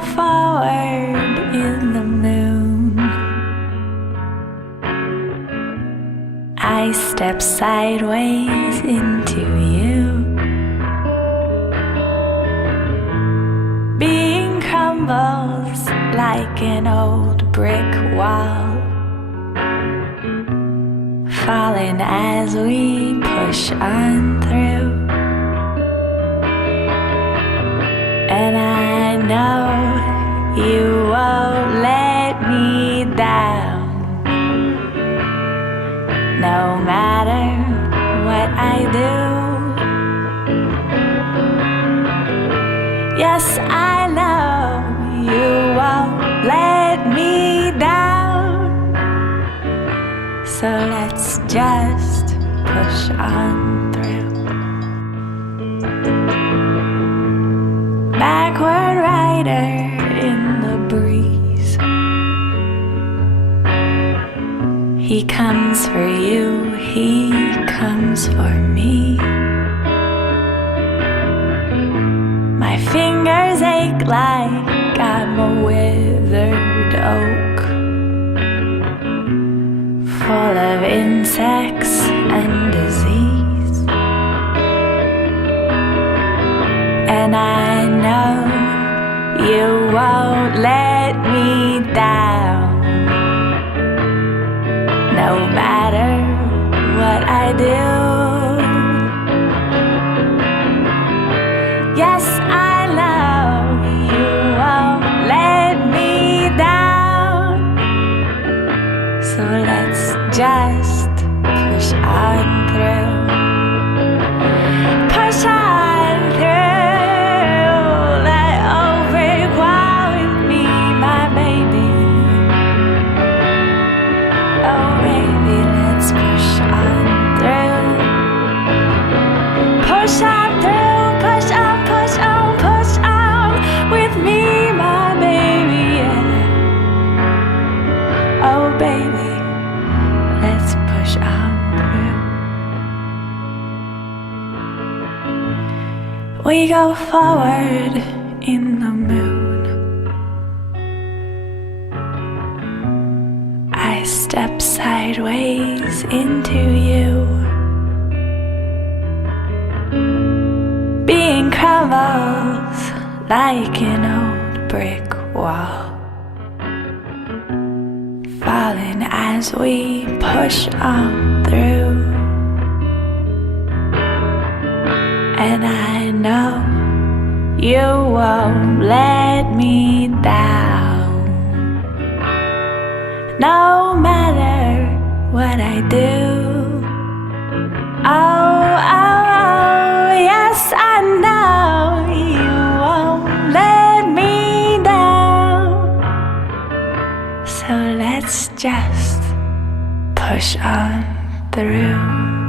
go forward in the moon. I step sideways into you. Being crumbles like an old brick wall, falling as we push on through. And I know you won't let me down, no matter what I do. Yes, I know you won't let me down, so let's just push on through. Backward rider in the breeze, he comes for you, he comes for me. My fingers ache like I'm a withered oak, full of insects and disease. And I know you won't let me down, no matter what I do. Yes, I know you won't let me down, so let's just push on through. Push on through, let overwhelm me, my baby. Oh baby, let's push on through. Push on through, push on, push on, push on with me, my baby, yeah. Oh baby, let's push on through. We go forward in the moon. I step sideways into you. Being crumbles like an old brick wall, falling as we push on through. And I know you won't let me down, no matter what I do. Oh, oh, oh, yes, I know you won't let me down, so let's just push on through.